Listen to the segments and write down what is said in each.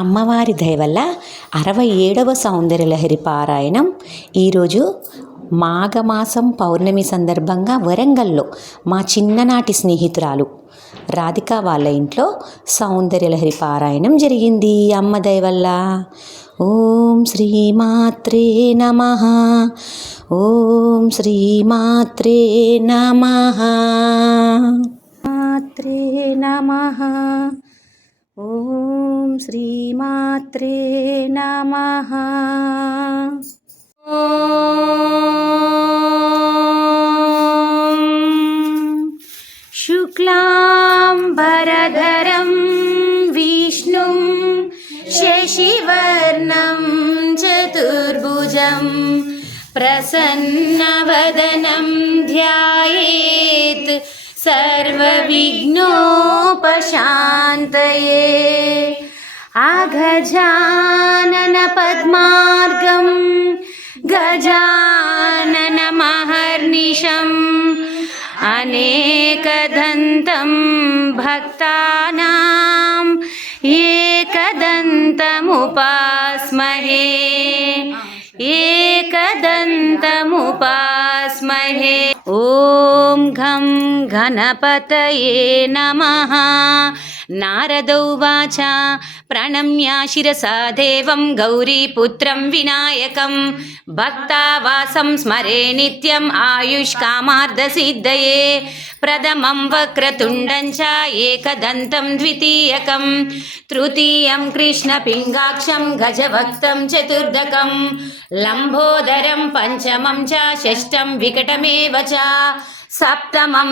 అమ్మవారి దయవల్ల అరవై ఏడవ సౌందర్యలహరి పారాయణం ఈరోజు మాఘమాసం పౌర్ణమి సందర్భంగా వరంగల్లో మా చిన్ననాటి స్నేహితురాలు రాధిక వాళ్ళ ఇంట్లో సౌందర్యలహరి పారాయణం జరిగింది. అమ్మ దయవల్ల. ఓం శ్రీమాత్రే నమ. ఓం శ్రీమాత్రే నమ. మాత్రే నమ. ॐ श्रीमात्रे नमः। शुक्लां वरधरं विष्णुं शशिवर्णं चतुर्भुजं प्रसन्नवदनं ध्यायेत्। सर्वविघ्नोपशान्तये गजानन गजाननमहर्निशम् अनेकदन्तं भक्तानां एकदन्तमुपास्महे। ये దంతముపాస్మహే ఓం ఘం గణపతయే నమ నారదౌవాచ ప్రణమ్యా శిరసా దేవం గౌరీపుత్రం వినాయకం. భక్తావాసం స్మరే నిత్యం ఆయుష్ ఆయుష్కామార్థసిద్ధయే ప్రథమం వక్రతుండం చ ఏకదంతం ద్వితీయకం. తృతీయం కృష్ణ పింగాక్షం గజవక్తం చతుర్దకం. లంబోదరం పంచమం చ షష్టం వికటమే చ.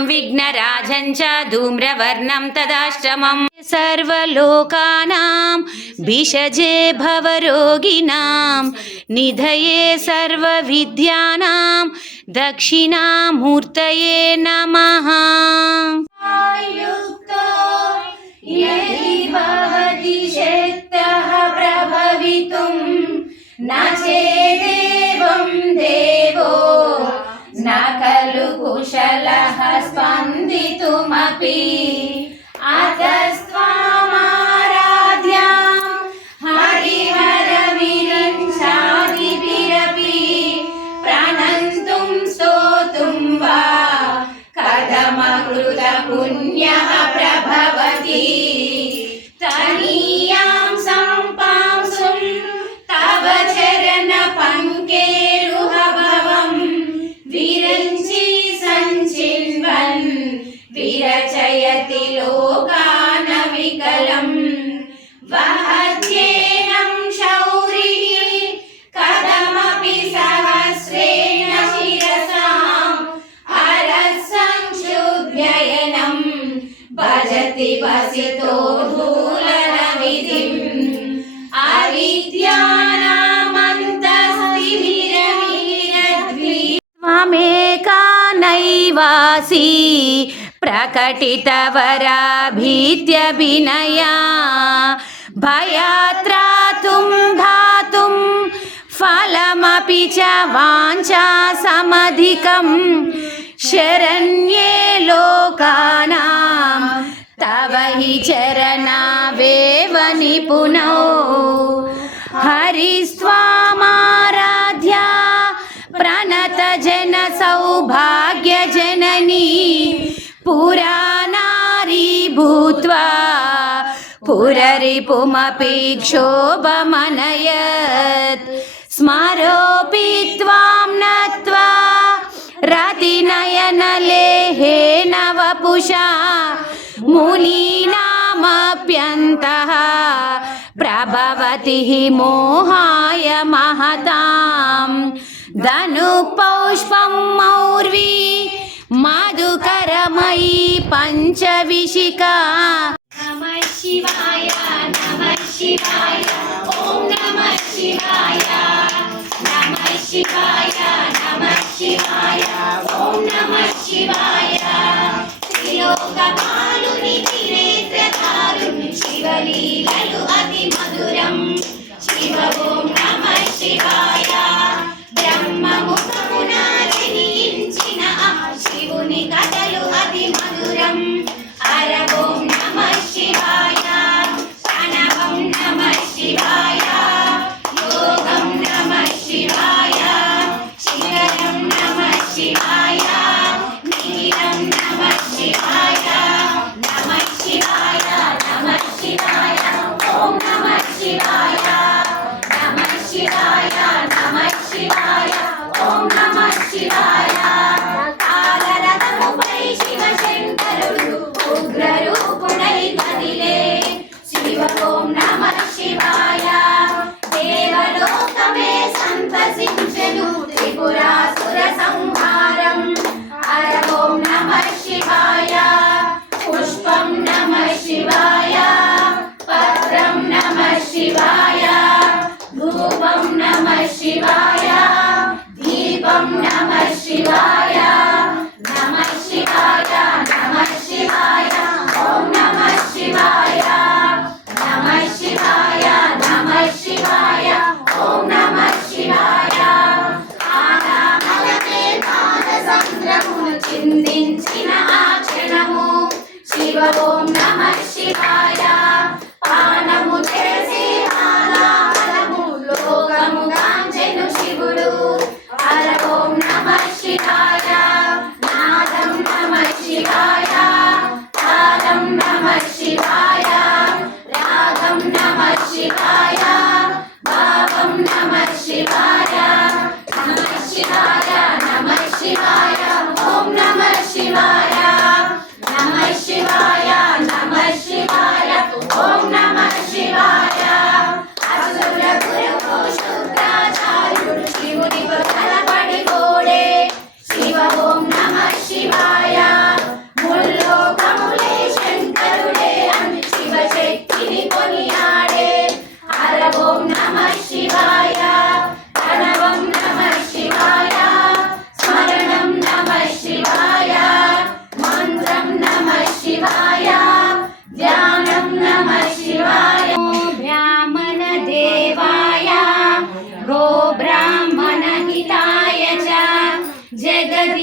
विघ्नराजं च धूम्रवर्णं तदाष्टमं सर्वलोकानां भिषजे भवरोगिणां निधये सर्वविद्यानां दक्षिणामूर्तये नमः यदि भवति शक्तः प्रभवितुं न चेदेवं देवो न खलु कुशलः स्पन्दितुमपि अतस्त्वामाराध्यां हरिहरविरञ्चादिभिरपि प्रणन्तुं स्तोतुं वा कथमकृतपुण्यः प्रभवति వసితో ధూలన విధి స్వామేకానైవాసీ ప్రకటితవరాభీత్యభినయా భయాత్రాతుం ధాతుం ఫలమపి చ వాంఛా సమధికం శరణ్యే లో चरणावेव निपुणौ हरिस्त्वामाराध्या प्रणतजनसौभाग्यजननी पुरानारी भूत्वा पुररिपुमपि क्षोभमनयत् स्मरोऽपि त्वां नत्वा रतिनयनलेहेन वपुषा मुनीनामप्यन्तः प्रभवति हि मोहाय महतां धनुपौष्पं मौर्वी मधुकरमयी पञ्चविशिका नमः शिवाय नमः शिवाय ॐ नमः शिवाय नमः शिवाय नमः शिवाय ॐ नमः शिवाय त्रिलोकपालुनि त्रिनेत्रधारुनि Happy. శివాయ. ధూపం నమ శివాయ. దీపం నమ శివాయ. నమ శివాయ నమ శివాయ.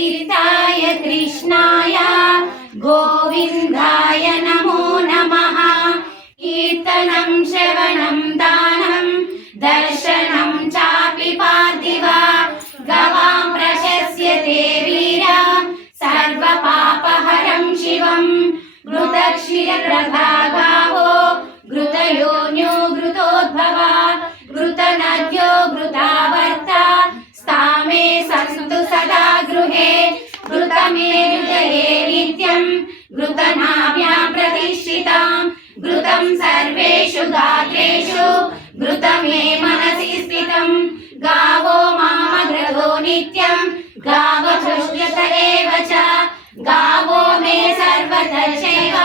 श्रीताय कृष्णाय गोविन्दाय नमो नमः कीर्तनं श्रवणं दानं दर्शनं चापि पार्थिव गवां प्रशस्यते वीर सर्वपापहरं शिवं मृदक्षिरप्रभावो घृतमे हृदये नित्यम् घृतनाभ्यां प्रतिष्ठिताम् घृतं सर्वेषु गात्रेषु घृतमे मनसि स्थितम् गावो मामग्रहो नित्यम् गावभृष्यत एव च गावो मे सर्वतर्चैव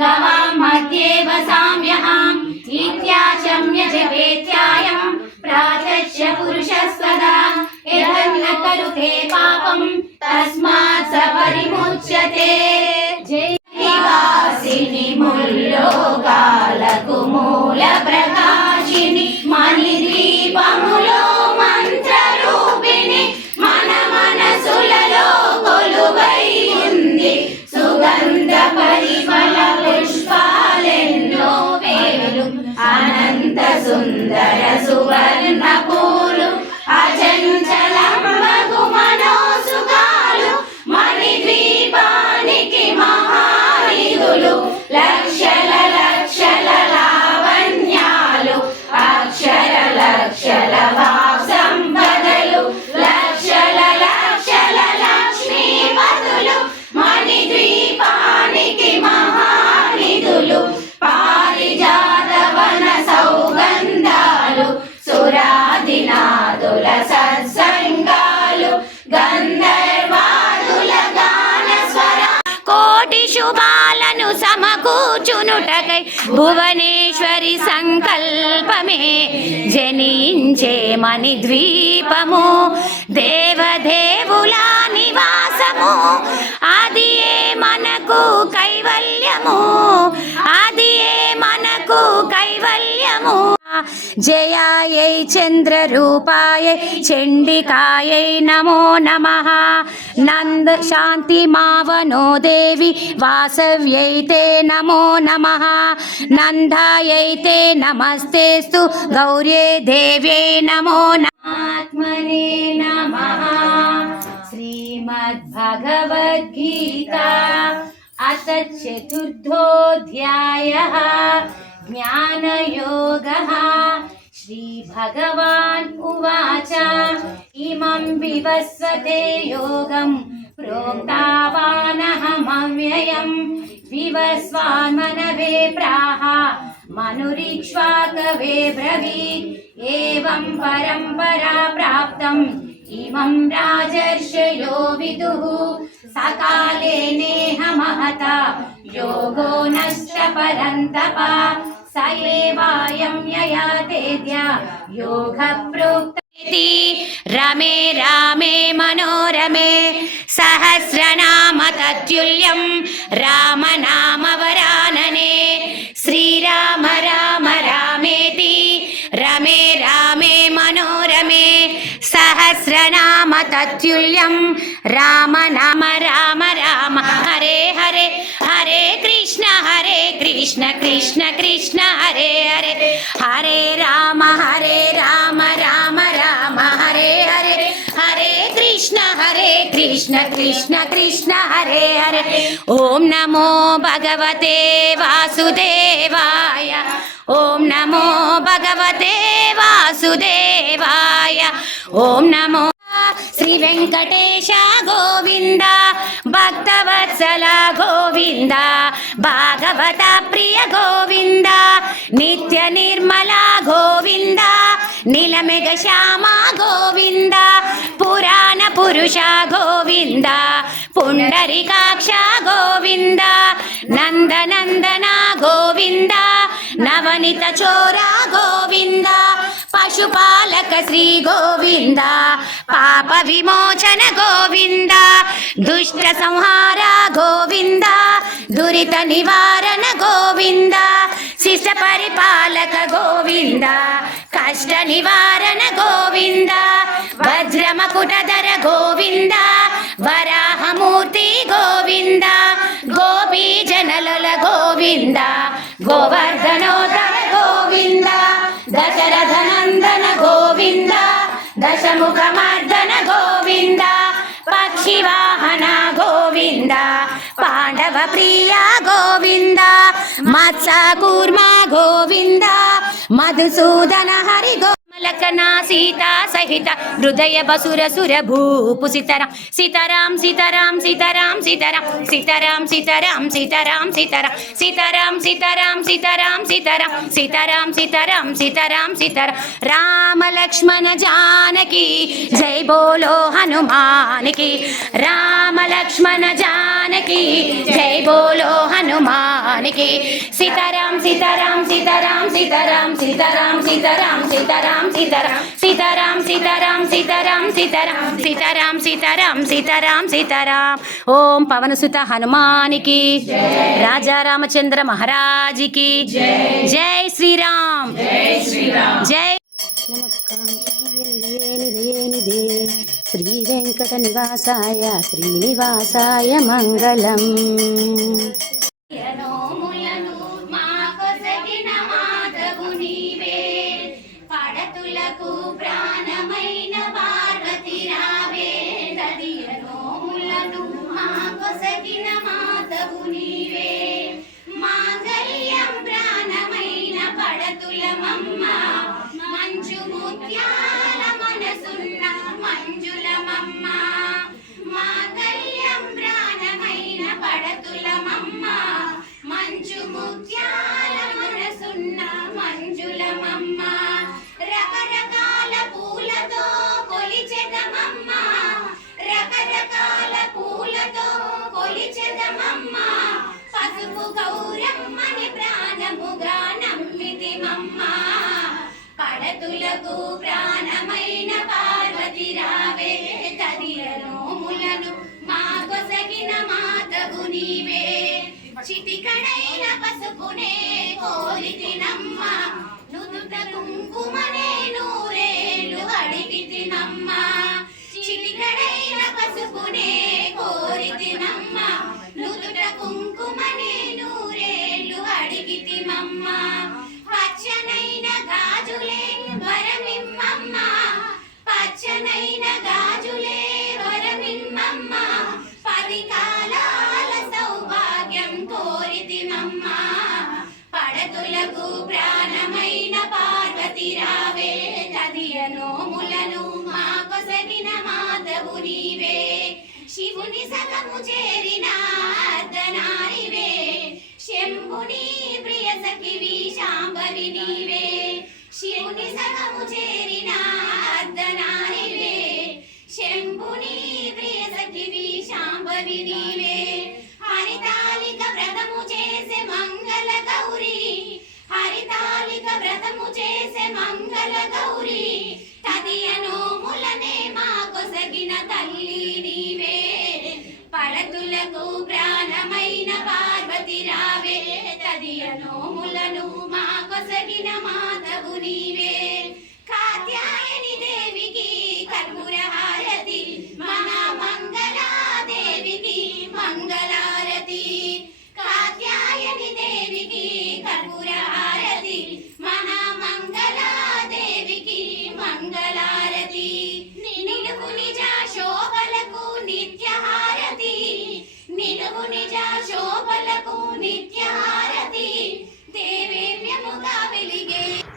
गवां मध्ये वसाम्यहम् इत्याचम्य जपेत्यायम् प्रातश्च पुरुषस्वदा यदन्न करुते पापम् కోటి శుభాలను సమకూచునుటకై భువనేశ్వరి సంకల్పమే. జనించే మణి ద్వీపము దేవదేవుల నివాసము అది ఏ మనకు కైవల్యము? జయాయై చంద్రరూపాయై చండికాయై నమో నమ. నంద శాంతి మావనో దేవి వాసవ్యైతే నమో నమ. నందాయైతే నమస్తేస్తు గౌరే దేవ్యై నమో నమాత్మనే నమ. श्रीमद्भगवद्गीता अथ चतुर्थोऽध्यायः ज्ञानयोगः। श्रीभगवान् उवाच, इमं विवस्वते योगं, प्रोक्तावानहमव्ययम्। विवस्वान्मनवे प्राह, मनुरीक्ष्वाकवे ब्रवीत् एवं परम्परा प्राप्तम्। इमं राजर्षयो विदुः, सकाले नेह महता योगो नश्च परन्तप स एवायं ययातेद्या योगः प्रोक्तेति रमे रामे मनोरमे सहस्रनाम तत्युल्यं रामनामवरानने श्रीराम राम रामेति रमे रामे मनोरमे सहस्रनाम तत्युल्यं राम नाम राम राम కృష్ణ కృష్ణ కృష్ణ హరే హరే. హరే రామ హరే రామ రామ రామ హరే హరే. హరే కృష్ణ హరే కృష్ణ కృష్ణ కృష్ణ హరే హరే. ఓం నమో భగవతే వాసుదేవాయ. ఓం నమో భగవతే వాసుదేవాయ. ఓం నమో శ్రీ వెంకటేశ గోవింద భక్తవత్సల గోవింద భాగవత ప్రియ గోవింద నిత్య నిర్మల గోవింద నిలమెగ శ్యామ గోవింద పురాణ పురుష గోవింద పుండరికాక్ష గోవింద నందనందన గోవింద నవనిత చోర గోవింద పశుపాల పశుపాలక శ్రీ గోవింద పాప విమోచన గోవింద దుష్ట సంహార గోవింద దురిత నివారణ గోవింద శిశ పరిపాలక గోవింద కష్ట నివారణ గోవింద వజ్రమకుటధర గోవింద వరాహమూర్తి గోవింద గోపీ జనల గోవింద గోవర్ధనోదర గోవింద దశరథనందన గోవింద. గోవింద దశముఖ మర్దన గోవింద పక్షివాహన గోవింద పాండవ ప్రియ గోవింద మత్స కూర్మ గోవింద మధుసూదన హరి గో మలకనా సీతా సహిత హృదయ బసుర సుర భూపు సీతారాం సీతారాం సీతారాం సీతారాం సీతారాం సీతారాం సీతారాం సీతారాం సీతారాం సీతారాం సీతారాం సీతారాం సీతారాం సీతారాం సీతారాం సీతారాం సీతారాం రామ లక్ష్మణ జానకి జై బోలో హనుమానికి రామ లక్ష్మణ జానకి జై బోలో హనుమానికి సీతారాం సీతారాం సీతారాం సీతారాం సీతారాం సీతారాం సీతారాం సీతారాం సీతారాం సీతారాం సీతారాం సీతారాం సీతారాం సీతారాం సీతారాం సీతారాం. ఓం పవనసుత హనుమానికి రాజా రామచంద్ర మహారాజుకి. జై శ్రీరామ్. జై. శ్రీ వెంకట నివాసాయ శ్రీనివాసాయ మంగళం కొలిచెదమమ్మ పసుపు గౌరమ్మని ప్రాణముగా నమ్మితిమమ్మ పడతులకు ప్రాణమైన పార్వతి రావే తదియ నోములను మా కొసగిన మాతవు నీవే. చిటికడైన పసుపునే కోరితినమ్మ నుదుట కుంకుమనే నూరేళ్ళు అడిగితినమ్మ చిటికడైన పసుపునే కోరితినమ్మ కుంకుమనే నూరేళ్ళు అడిగితిమమ్మా పచ్చనైన గాజులే వరమిమ్మమ్మ. పచ్చనైన గాజులే వరమిమ్మమ్మ. పది కాలాల సౌభాగ్యం కోరితిమమ్మ పడతులకు ప్రాణమైన పార్వతిరా. శివుని సగము చేరిన అర్ధనారివే. శంభుని ప్రియ సఖివి శాంబరి నీవే. శివుని సగము చేరిన అర్ధనారివే. శంభుని ప్రియ సఖివి శాంబరి నీవే.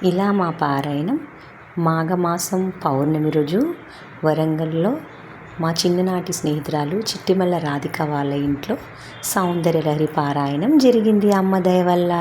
ఇలా మా పారాయణం మాఘమాసం పౌర్ణమి రోజు వరంగల్లో మా చిన్ననాటి స్నేహితురాలు చిట్టిమల్ల రాధిక వాళ్ళ ఇంట్లో సౌందర్యలహరి పారాయణం జరిగింది అమ్మ దయ వల్ల